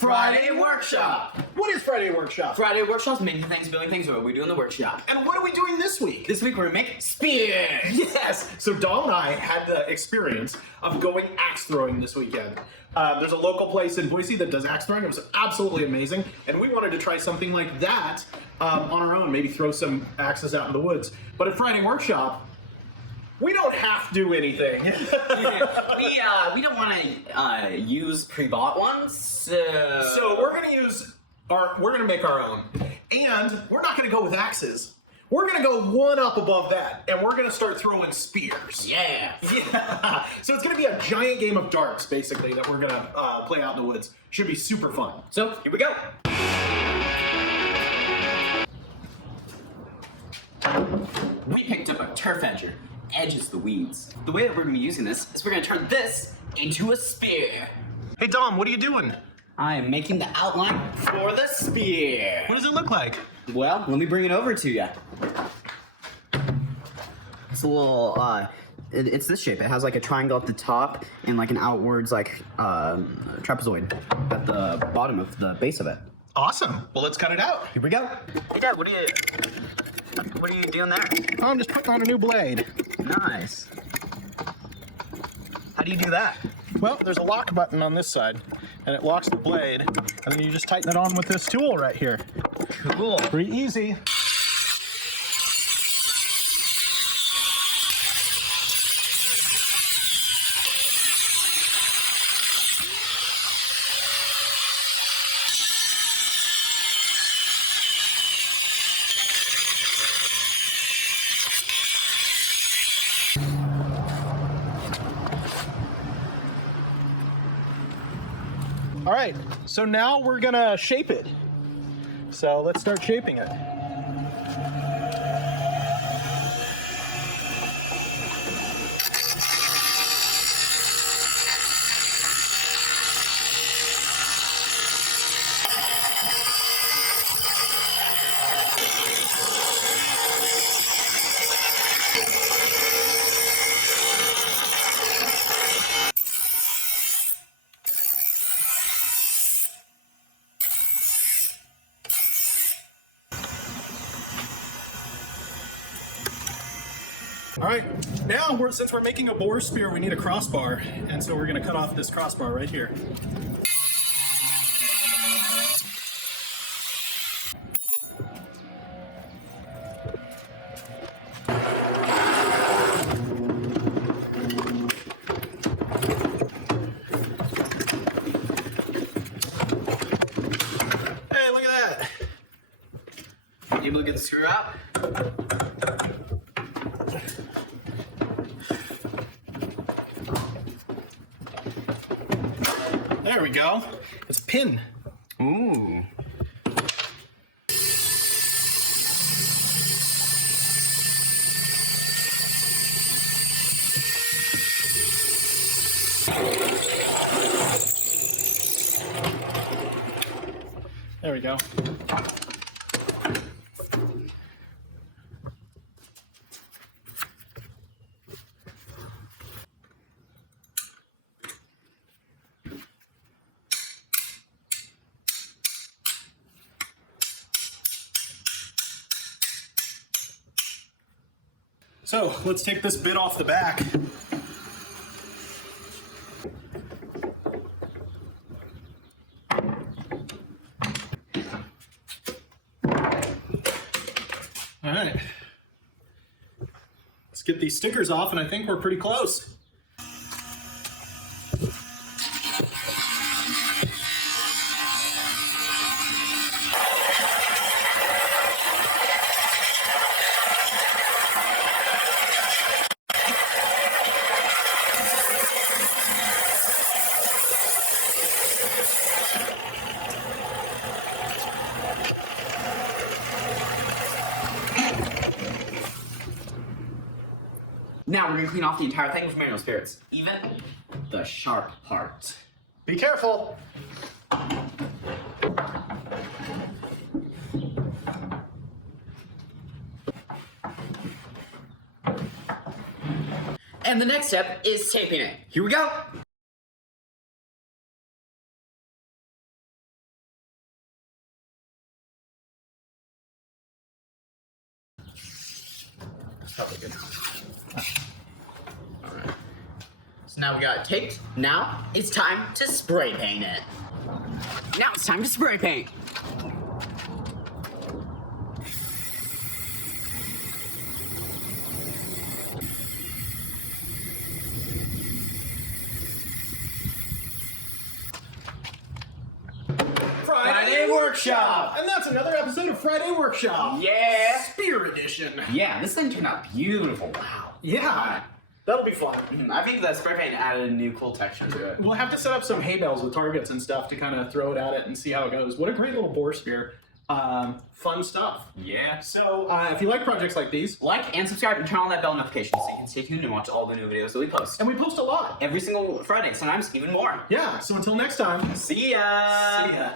Friday Workshop! What is Friday Workshop? Friday Workshop's making things, building things. What are we doing in the workshop? And what are we doing this week? This week we're gonna make spears! Yes! So Dom and I had the experience of going axe throwing this weekend. There's a local place in Boise that does axe throwing. It was absolutely amazing. And we wanted to try something like that on our own. Maybe throw some axes out in the woods. But at Friday Workshop, we don't have to do anything. We don't want to use pre-bought ones, So we're gonna make our own, and we're not gonna go with axes. We're gonna go one up above that, and we're gonna start throwing spears. Yeah. Yeah. So it's gonna be a giant game of darts, basically, that we're gonna play out in the woods. Should be super fun. So here we go. We picked up a turf edger. Edges the weeds. The way that we're gonna be using this is we're gonna turn this into a spear. Hey Dom, what are you doing? I am making the outline for the spear. What does it look like? Well, let me bring it over to you. It's a little, it's this shape. It has like a triangle at the top and like an outwards like trapezoid at the bottom of the base of it. Awesome. Well, let's cut it out. Here we go. Hey Dad, what are you doing there? Oh, I'm just putting on a new blade. Nice. How do you do that? Well, there's a lock button on this side, and it locks the blade, and then you just tighten it on with this tool right here. Cool. Pretty easy. All right, so now we're gonna shape it. So let's start shaping it. All right, now since we're making a boar spear, we need a crossbar, and so we're gonna cut off this crossbar right here. Hey, look at that. You able to get the screw out? There we go. It's a pin. Ooh. There we go. So let's take this bit off the back. All right. Let's get these stickers off, and I think we're pretty close. Now we're gonna clean off the entire thing with mineral spirits, even the sharp part. Be careful. And the next step is taping it. Here we go. probably good now. Alright. So now we got it taped. Now it's time to spray paint it. Now it's time to spray paint. Friday Workshop! And that's another episode of Friday Workshop. Yeah. Spear Edition. Yeah, this thing turned out beautiful. Wow. Yeah. That'll be fun. I think the spray paint added a new cool texture to it. We'll have to set up some hay bales with targets and stuff to kind of throw it at it and see how it goes. What a great little boar spear. Fun stuff. Yeah. So, if you like projects like these, Like and subscribe and turn on that bell notification so you can stay tuned and watch all the new videos that we post. and we post a lot. Every single Friday, sometimes even more. Yeah, so until next time. See ya! See ya.